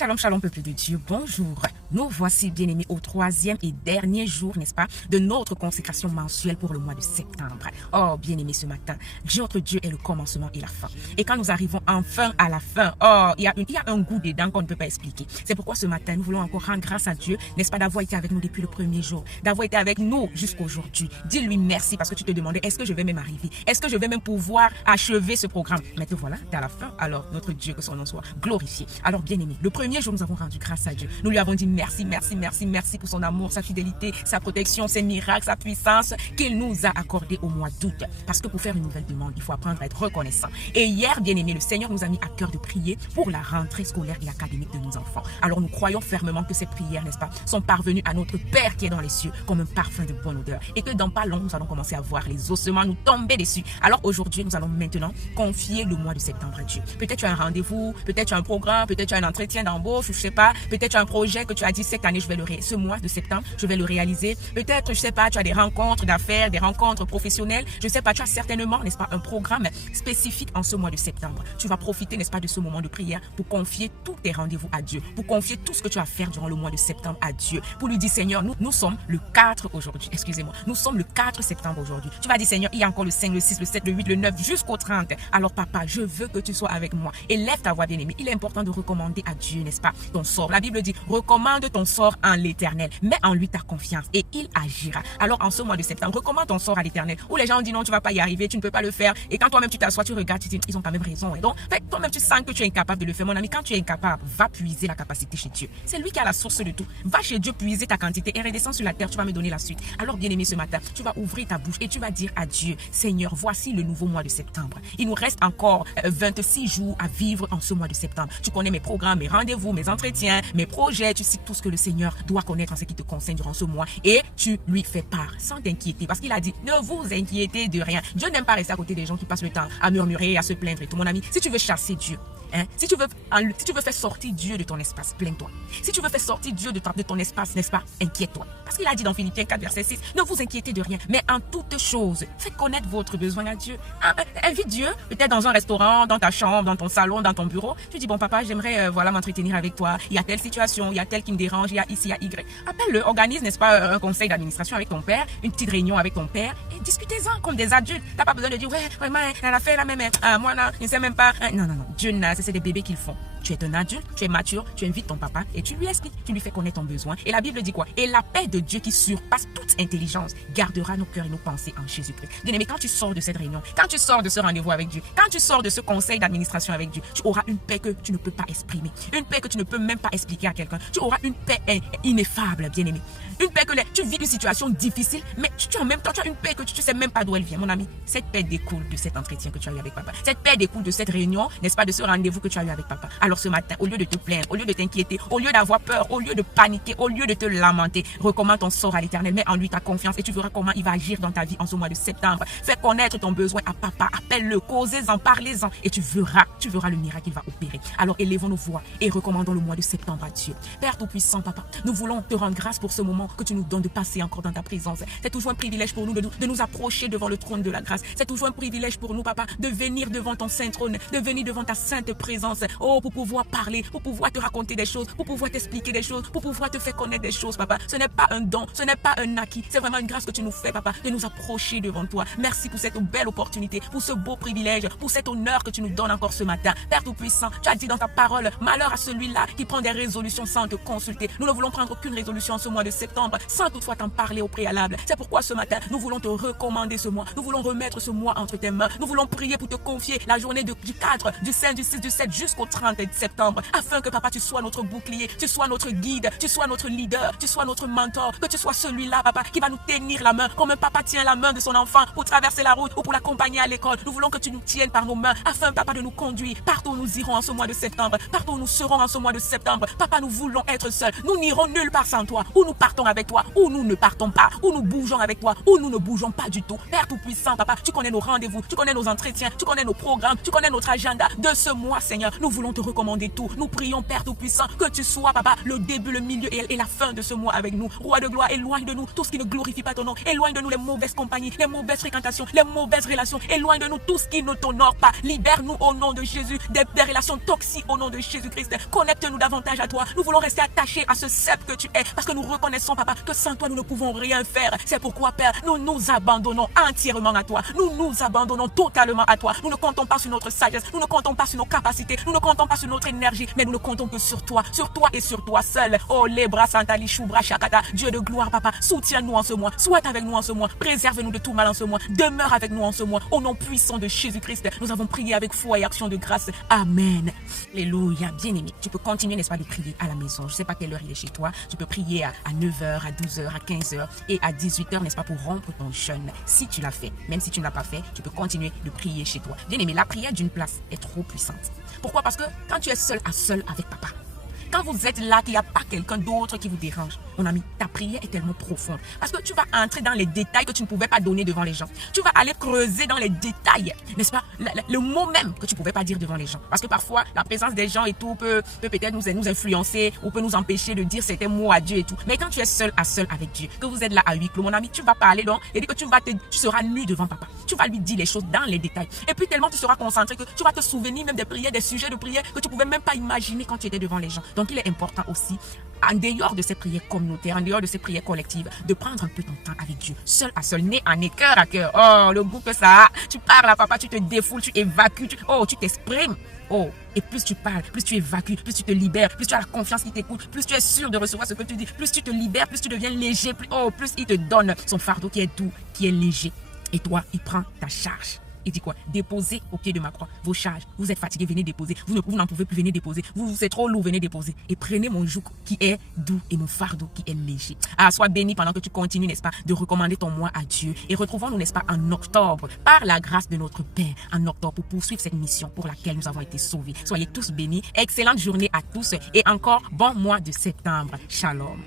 Shalom, shalom, peuple de Dieu, bonjour. Nous voici, bien-aimés, au troisième et dernier jour, n'est-ce pas, de notre consécration mensuelle pour le mois de septembre. Oh, bien-aimés, ce matin, notre Dieu est le commencement et la fin. Et quand nous arrivons enfin à la fin, oh, il y a un goût dedans qu'on ne peut pas expliquer. C'est pourquoi ce matin, nous voulons encore rendre grâce à Dieu, n'est-ce pas, d'avoir été avec nous depuis le premier jour, d'avoir été avec nous jusqu'aujourd'hui. Dis-lui merci parce que tu te demandais, est-ce que je vais même arriver? Est-ce que je vais même pouvoir achever ce programme? Mais te voilà, t'es à la fin. Alors, notre Dieu, que son nom soit glorifié. Alors, bien-aimés, le premier jour, nous avons rendu grâce à Dieu. Nous lui avons dit merci, merci, merci, merci pour son amour, sa fidélité, sa protection, ses miracles, sa puissance qu'il nous a accordé au mois d'août. Parce que pour faire une nouvelle demande, il faut apprendre à être reconnaissant. Et hier, bien-aimés, le Seigneur nous a mis à cœur de prier pour la rentrée scolaire et académique de nos enfants. Alors, nous croyons fermement que ces prières, n'est-ce pas, sont parvenues à notre Père qui est dans les cieux comme un parfum de bonne odeur. Et que dans pas long, nous allons commencer à voir les ossements nous tomber dessus. Alors, aujourd'hui, nous allons maintenant confier le mois de septembre à Dieu. Peut-être tu as un rendez-vous, peut-être tu as un programme, peut-être tu as un entretien d'embauche, je sais pas, peut-être tu as un projet que tu as dit cette année, ce mois de septembre, je vais le réaliser. Peut-être, je sais pas, tu as des rencontres d'affaires, des rencontres professionnelles, je sais pas, tu as certainement, n'est-ce pas, un programme spécifique en ce mois de septembre. Tu vas profiter, n'est-ce pas, de ce moment de prière pour confier tous tes rendez-vous à Dieu, pour confier tout ce que tu as à faire durant le mois de septembre à Dieu, pour lui dire, Seigneur, nous sommes le 4 aujourd'hui, excusez-moi, nous sommes le 4 septembre aujourd'hui. Tu vas dire, Seigneur, il y a encore le 5, le 6, le 7, le 8, le 9, jusqu'au 30. Alors, papa, je veux que tu sois avec moi. Et lève ta voix, bien-aimée. Il est important de recommander à Dieu, n'est-ce pas, ton sort. La Bible dit, recommande ton sort en l'Éternel. Mets en lui ta confiance et il agira. Alors, en ce mois de septembre, recommande ton sort à l'Éternel. Où les gens disent non, tu vas pas y arriver, tu ne peux pas le faire. Et quand toi-même tu t'assois, tu regardes, tu dis, ils ont quand même raison. Et donc, toi-même tu sens que tu es incapable de le faire. Mon ami, quand tu es incapable, va puiser la capacité chez Dieu. C'est lui qui a la source de tout. Va chez Dieu puiser ta quantité et redescends sur la terre, tu vas me donner la suite. Alors, bien-aimé, ce matin, tu vas ouvrir ta bouche et tu vas dire à Dieu, Seigneur, voici le nouveau mois de septembre. Il nous reste encore 26 jours à vivre en ce mois de septembre. Tu connais mes programmes, mes rendez-vous, mes entretiens, mes projets. Tu sais tout ce que le Seigneur doit connaître en ce qui te concerne durant ce mois et tu lui fais part sans t'inquiéter parce qu'il a dit, ne vous inquiétez de rien. Dieu n'aime pas rester à côté des gens qui passent le temps à murmurer, à se plaindre et tout. Mon ami, si tu veux chasser Dieu, si tu veux faire sortir Dieu de ton espace, plains-toi. Si tu veux faire sortir Dieu de ton espace, n'est-ce pas, inquiète-toi. Parce qu'il a dit dans Philippiens 4, verset 6, ne vous inquiétez de rien, mais en toute chose, faites connaître votre besoin à Dieu. Invite Dieu, peut-être dans un restaurant, dans ta chambre, dans ton salon, dans ton bureau. Tu dis, bon papa, j'aimerais m'entretenir avec toi. Il y a telle situation, il y a telle qui me dérange, il y a ici, il y a Y. Appelle-le, organise, n'est-ce pas, un conseil d'administration avec ton père, une petite réunion avec ton père et discutez-en comme des adultes. T'as pas besoin de dire, ouais, vraiment, elle a fait la même, moi là, je ne sais même pas. Non. Dieu n'a, c'est des bébés qu'ils font. Tu es un adulte, tu es mature, tu invites ton papa et tu lui expliques, tu lui fais connaître ton besoin. Et la Bible dit quoi? Et la paix de Dieu qui surpasse toute intelligence gardera nos cœurs et nos pensées en Jésus-Christ. Bien-aimé, quand tu sors de cette réunion, quand tu sors de ce rendez-vous avec Dieu, quand tu sors de ce conseil d'administration avec Dieu, tu auras une paix que tu ne peux pas exprimer. Une paix que tu ne peux même pas expliquer à quelqu'un. Tu auras une paix ineffable, bien-aimé. Une paix que tu vis une situation difficile, mais en même temps, tu as une paix que tu ne sais même pas d'où elle vient, mon ami. Cette paix découle de cet entretien que tu as eu avec papa. Cette paix découle de cette réunion, n'est-ce pas, de ce rendez-vous que tu as eu avec papa. Alors ce matin, au lieu de te plaindre, au lieu de t'inquiéter, au lieu d'avoir peur, au lieu de paniquer, au lieu de te lamenter, recommande ton sort à l'Éternel, mets en lui ta confiance et tu verras comment il va agir dans ta vie en ce mois de septembre. Fais connaître ton besoin à papa, appelle-le, causez-en, parlez-en et tu verras le miracle qu'il va opérer. Alors élevons nos voix et recommandons le mois de septembre à Dieu. Père Tout-Puissant, papa, nous voulons te rendre grâce pour ce moment que tu nous donnes de passer encore dans ta présence. C'est toujours un privilège pour nous de nous approcher devant le trône de la grâce. C'est toujours un privilège pour nous, papa, de venir devant ton saint trône, de venir devant ta sainte présence. Oh, pour pouvoir parler, pour pouvoir te raconter des choses, pour pouvoir t'expliquer des choses, pour pouvoir te faire connaître des choses, papa. Ce n'est pas un don, ce n'est pas un acquis. C'est vraiment une grâce que tu nous fais, papa, de nous approcher devant toi. Merci pour cette belle opportunité, pour ce beau privilège, pour cet honneur que tu nous donnes encore ce matin. Père Tout-Puissant, tu as dit dans ta parole, malheur à celui-là qui prend des résolutions sans te consulter. Nous ne voulons prendre aucune résolution en ce mois de septembre sans toutefois t'en parler au préalable. C'est pourquoi ce matin, nous voulons te recommander ce mois. Nous voulons remettre ce mois entre tes mains. Nous voulons prier pour te confier la journée du 4, du 5, du 6, du 7 jusqu'au 30 septembre. Afin que papa, tu sois notre bouclier, tu sois notre guide, tu sois notre leader, tu sois notre mentor, que tu sois celui-là, papa, qui va nous tenir la main comme un papa tient la main de son enfant pour traverser la route ou pour l'accompagner à l'école. Nous voulons que tu nous tiennes par nos mains afin, papa, de nous conduire partout où nous irons en ce mois de septembre, partout où nous serons en ce mois de septembre. Papa, nous voulons être seuls. Nous n'irons nulle part sans toi. Ou nous partons avec toi, ou nous ne partons pas, ou nous bougeons avec toi, ou nous ne bougeons pas du tout. Père Tout-Puissant, papa, tu connais nos rendez-vous, tu connais nos entretiens, tu connais nos programmes, tu connais notre agenda de ce mois, Seigneur. Nous voulons te recommander commander tout. Nous prions, Père Tout-Puissant, que tu sois, Papa, le début, le milieu et la fin de ce mois avec nous. Roi de gloire, éloigne de nous tout ce qui ne glorifie pas ton nom. Éloigne de nous les mauvaises compagnies, les mauvaises fréquentations, les mauvaises relations. Éloigne de nous tout ce qui ne t'honore pas. Libère-nous au nom de Jésus des relations toxiques au nom de Jésus-Christ. Connecte-nous davantage à toi. Nous voulons rester attachés à ce cep que tu es parce que nous reconnaissons, Papa, que sans toi, nous ne pouvons rien faire. C'est pourquoi, Père, nous nous abandonnons entièrement à toi. Nous nous abandonnons totalement à toi. Nous ne comptons pas sur notre sagesse. Nous ne comptons pas sur nos capacités. Nous ne comptons pas sur notre énergie. Mais nous ne comptons que sur toi et sur toi seul. Oh, les bras santali, choubra, chakata. Dieu de gloire, Papa, soutiens-nous en ce mois. Sois avec nous en ce mois. Préserve-nous de tout mal en ce mois. Demeure avec nous en ce mois. Au nom puissant de Jésus-Christ, nous avons prié avec foi et action de grâce. Amen. Alléluia. Bien-aimé, tu peux continuer, n'est-ce pas, de prier à la maison. Je ne sais pas quelle heure il est chez toi. Tu peux prier à 9h, à 12h, à 15h et à 18h, n'est-ce pas, pour rompre ton jeûne. Si tu l'as fait, même si tu ne l'as pas fait, tu peux continuer de prier chez toi. Bien-aimé, la prière d'une place est trop puissante. Pourquoi? Parce que quand tu es seul à seul avec Papa, quand vous êtes là, qu'il n'y a pas quelqu'un d'autre qui vous dérange, mon ami, ta prière est tellement profonde. Parce que tu vas entrer dans les détails que tu ne pouvais pas donner devant les gens. Tu vas aller creuser dans les détails, n'est-ce pas? Le mot même que tu ne pouvais pas dire devant les gens. Parce que parfois, la présence des gens et tout peut peut-être nous influencer ou peut nous empêcher de dire certains mots à Dieu et tout. Mais quand tu es seul à seul avec Dieu, que vous êtes là à huis clos, mon ami, tu vas parler donc et dire que tu seras nu devant Papa. Tu vas lui dire les choses dans les détails. Et puis tellement tu seras concentré que tu vas te souvenir même des prières, des sujets de prière que tu ne pouvais même pas imaginer quand tu étais devant les gens. Donc il est important aussi, en dehors de ces prières communautaires, en dehors de ces prières collectives, de prendre un peu ton temps avec Dieu, seul à seul, né en cœur à cœur. Oh, le goût que ça a. Tu parles à Papa, tu te défoules, tu évacues, tu t'exprimes. Oh, et plus tu parles, plus tu évacues, plus tu te libères, plus tu as la confiance qui t'écoute, plus tu es sûr de recevoir ce que tu dis, plus tu te libères, plus tu deviens léger, plus il te donne son fardeau qui est doux, qui est léger. Et toi, il prend ta charge. Il dit quoi? Déposez au pied de ma croix vos charges. Vous êtes fatigué, venez déposer. Vous n'en pouvez plus, venez déposer. Vous êtes trop lourd, venez déposer. Et prenez mon joug qui est doux et mon fardeau qui est léger. Ah, sois béni pendant que tu continues, n'est-ce pas, de recommander ton mois à Dieu. Et retrouvons-nous, n'est-ce pas, en octobre, par la grâce de notre Père, en octobre, pour poursuivre cette mission pour laquelle nous avons été sauvés. Soyez tous bénis. Excellente journée à tous et encore bon mois de septembre. Shalom.